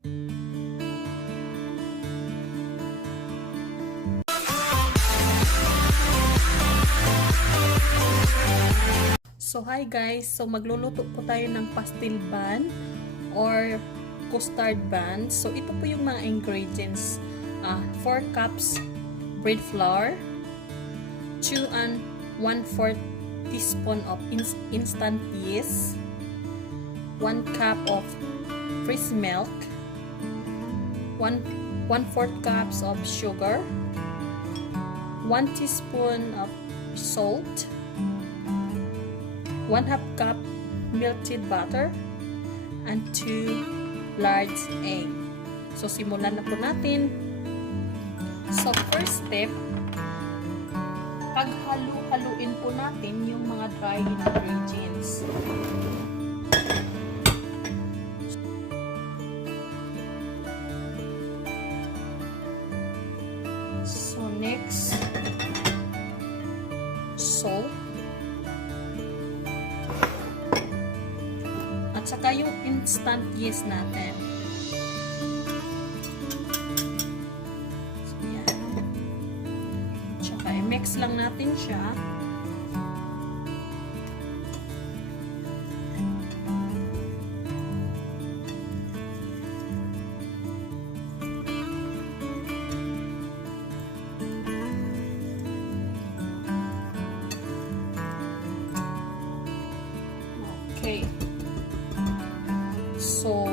So hi guys, so magluluto po tayo ng pastel bun or custard bun. So ito po yung mga ingredients. 4 cups bread flour, 2 and 1/4 teaspoon of instant yeast, 1 cup of fresh milk, 1/4 cups of sugar, 1 teaspoon of salt, 1/2 cup melted butter, and 2 large egg. So simulan na po natin. So first step, paghalo-haluin po natin yung mga dry ingredients. So next, salt. At saka yung instant yeast natin. So, yan. Tsaka i-mix lang natin siya. Okay. So,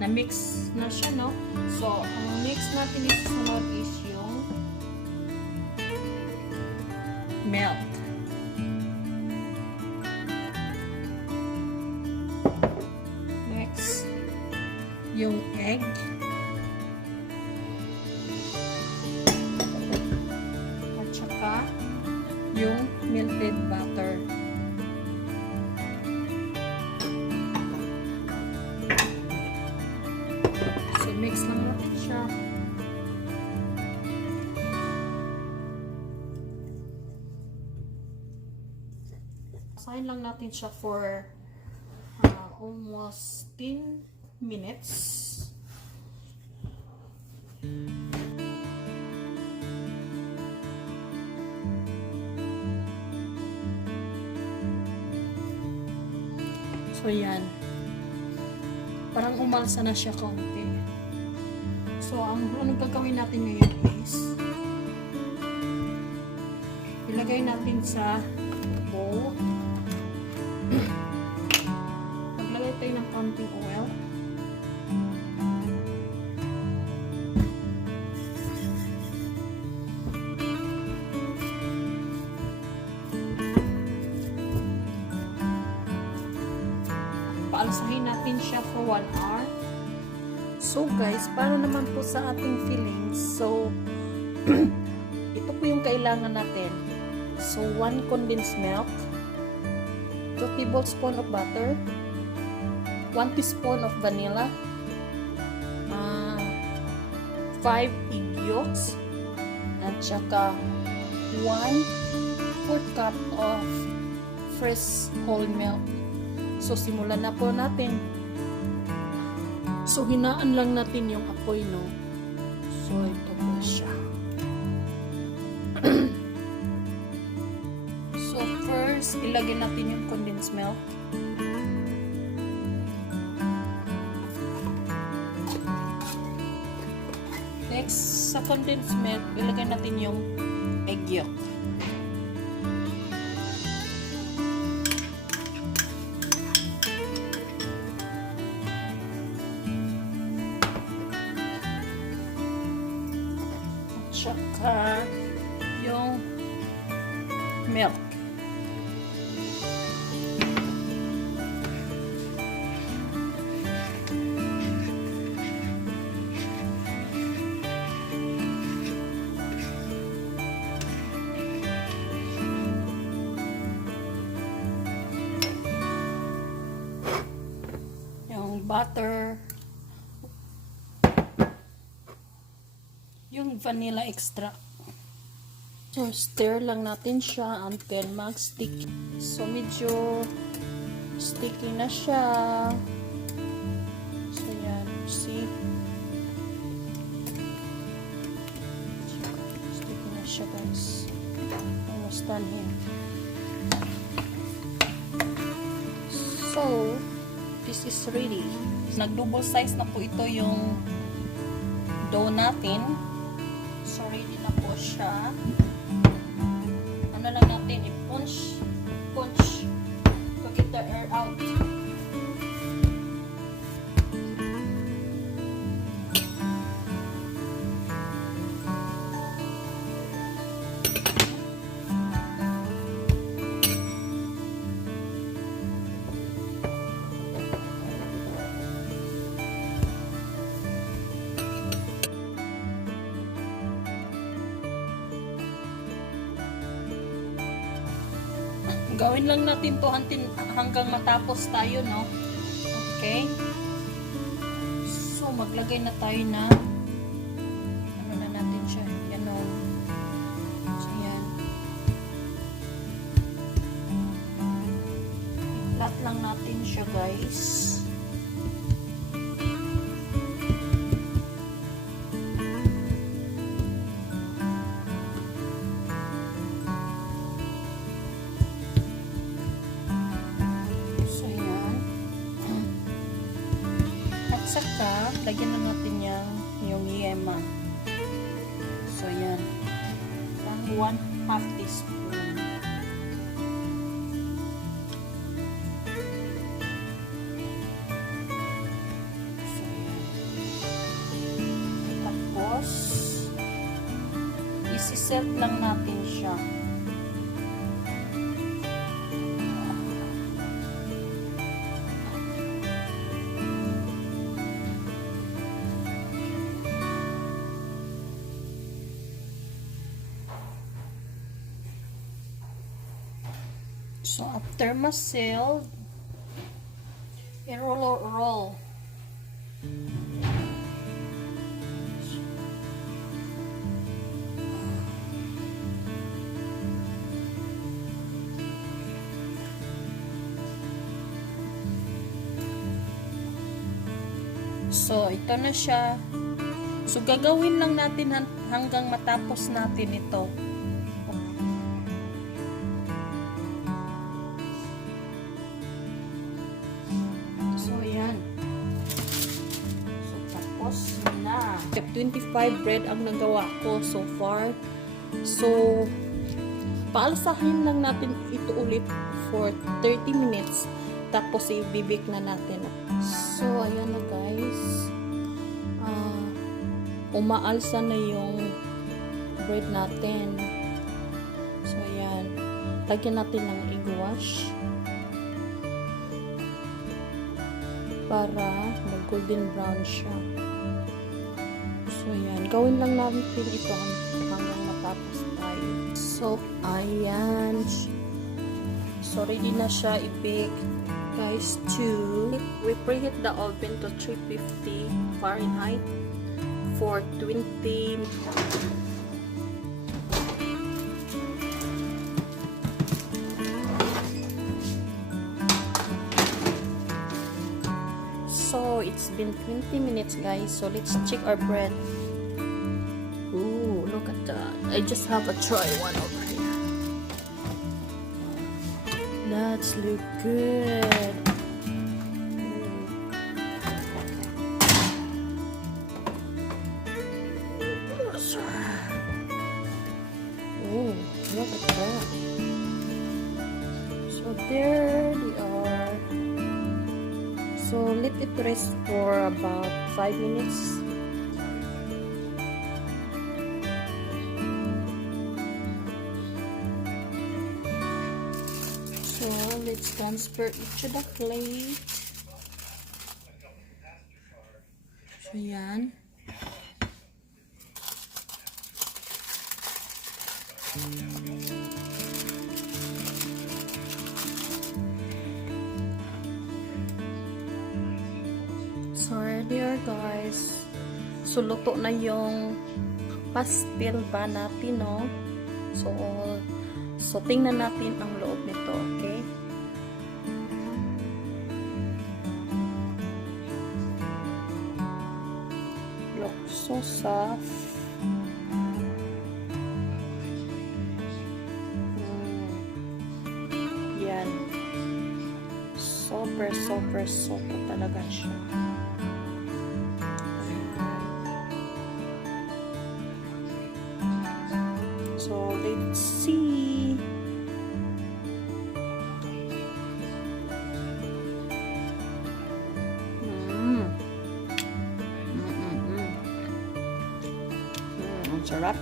na-mix na siya, no? So, ang next natin isunod is yung milk. Next, yung egg. At saka, yung melted butter. Mix lang natin siya. Asahin lang natin siya for almost 10 minutes. So yan. Parang umalsa na siya konti. So, ang gagawin natin ngayon is ilagay natin sa bowl. Maglagay tayo ng konting oil. Paalsahin natin siya for 1 hour. So guys, para naman po sa ating fillings, so ito po yung kailangan natin. So 1 condensed milk, 2 tablespoons of butter, 1 teaspoon of vanilla, 5 egg yolks, at saka 1/4 cup of fresh whole milk. So simulan na po natin. So, hinaan lang natin yung apoy, no? So, ito po siya. So, first, ilagay natin yung condensed milk. Next, sa condensed milk, ilagay natin yung egg yolk. Tsaka yung milk. Yung butter. Yung vanilla extract. So, stir lang natin siya until mag-stick. So, medyo sticky na siya. So, yan. See? siya, guys. Almost done here. So, this is ready. Nag-double size na po ito yung dough natin. So, ready na po siya. Ano lang natin, i-punch to get the air out. Gawin lang natin to hanggang matapos tayo, no? Okay? So, maglagay na tayo na ano na natin siya. Yan, o. So, yan. I-flat lang natin siya, guys. Saka, lagyan na natin yung yema. So, yan. 1/2 teaspoon. So, yan. Tapos, isi-set lang natin siya. So, after ma-sealed, i-roll. So, ito na siya. So, gagawin lang natin hanggang matapos natin ito. Na. 25 bread ang nagawa ko so far. So, paalsahin lang natin ito ulit for 30 minutes. Tapos, i-bibake na natin. So, ayan na guys. Umaalsa na yung bread natin. So, ayan. Lagyan natin ng egg wash. Para mag-golden brown siya. So, ayan. Gawin lang natin ito hanggang matapos tayo. So, ayan. So, ready na siya i-bake. Guys, we preheat the oven to 350 Fahrenheit for 20 So, it's been 20 minutes, guys. So, let's check our bread. Ooh, look at that. I just have a try one over here. That's look good. Ooh, look at that. So, there they are. So, let it rest for about 5 minutes. So, let's transfer it to the plate. So, yan. So, there guys. So, luto na yung pastel bun natin, no? So, tingnan natin ang loob nito, okay? Look so soft. super soft talaga siya. So, let's see. Ang sarap.